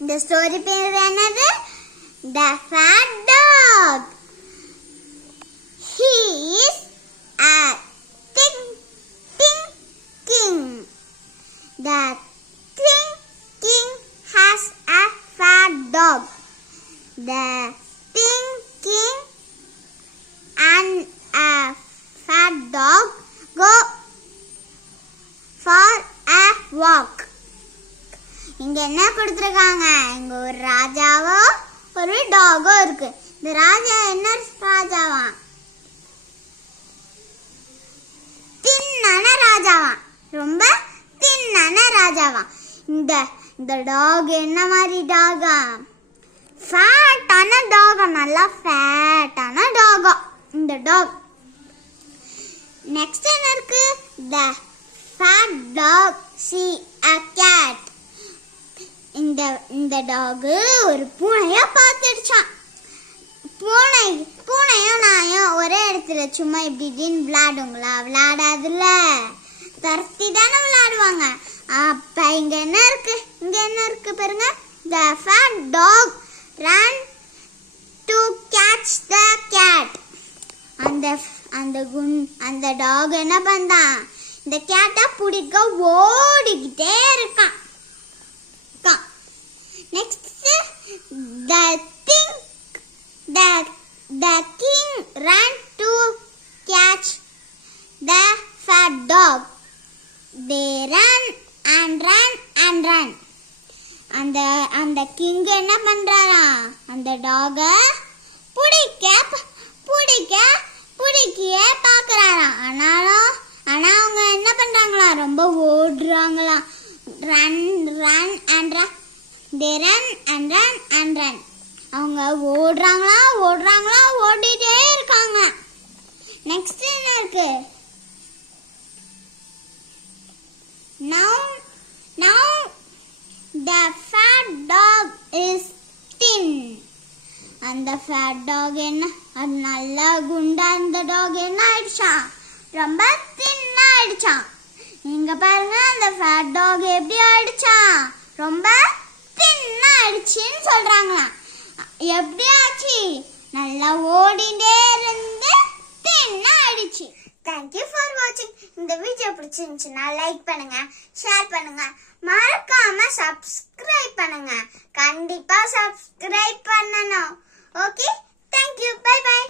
இந்த ஸ்டோரி பேர் என்னது? The Fat Dog. He is a thinking. The thinking has a fat dog. The thinking and a fat dog go for a walk. இங்க என்ன கொடுத்திருக்காங்க? இங்க ஒரு ராஜாவோ ஒரு டாகோ இருக்கு. இந்த ராஜா என்ன ராஜாவா? தின்னான ராஜாவா, ரொம்ப தின்னான ராஜாவா. இந்த டாக் என்ன மாதிரி டாகா? ஃபேட்டான டாகா, நல்லா ஃபேட்டான டாகா இந்த டாக். நெக்ஸ்ட் என்ன இருக்கு? The fat dog see a cat. இந்த டாக் ஒரு பூனைய பார்த்துடுச்சான். பூனையும் நாயும் ஒரே இடத்துல சும்மா இப்படி இப்படின்னு விளையாடுங்களா? விளையாடாதுல, தரத்தி தானே விளையாடுவாங்க. அப்ப இங்க என்ன இருக்கு பாருங்க. The fat dog ran to catch the cat. அந்த டாக் என்ன பண்ணான்? இந்த கேட்டை பிடிக்க ஓடிக்கிட்டே இருக்கான். Next the king ran to catch the fat dog. They ran and ran and ran. அந்த கிங் என்ன பண்றாரா? அந்த டாக பிடிக்க பாக்குறாரா. ஆனா அவங்க என்ன பண்றாங்களா? ரொம்ப ஓடுறாங்களா. Run and run. They run and run and run. அவங்க ஓடுறாங்களா ஓடிட்டே இருக்காங்க. நெக்ஸ்ட் என்ன இருக்கு? Now the fat dog is thin. அந்த fat dog என்ன? அது நல்லா குண்டா. அந்த டாக் என்ன ஆயிடுச்சான்? ரொம்ப தின்னா ஆயிடுச்சான். நீங்க பாருங்க, அந்த fat dog எப்படி ஆயிடுச்சான்? ரொம்ப தின்னா ஆயிடுச்சுன்னு சொல்றாங்களாம். எப்படி ஆச்சு? நல்லா ஓடிட்டே இருந்து தின்னா ஆயிடுச்சு. தேங்க்யூ ஃபார் வாட்சிங். இந்த வீடியோ பிடிச்சிருந்துச்சுன்னா லைக் பண்ணுங்க, ஷேர் பண்ணுங்க, மறக்காம சப்ஸ்கிரைப் பண்ணுங்க. கண்டிப்பா சப்ஸ்கிரைப் பண்ணணும். Okay, thank you, bye by.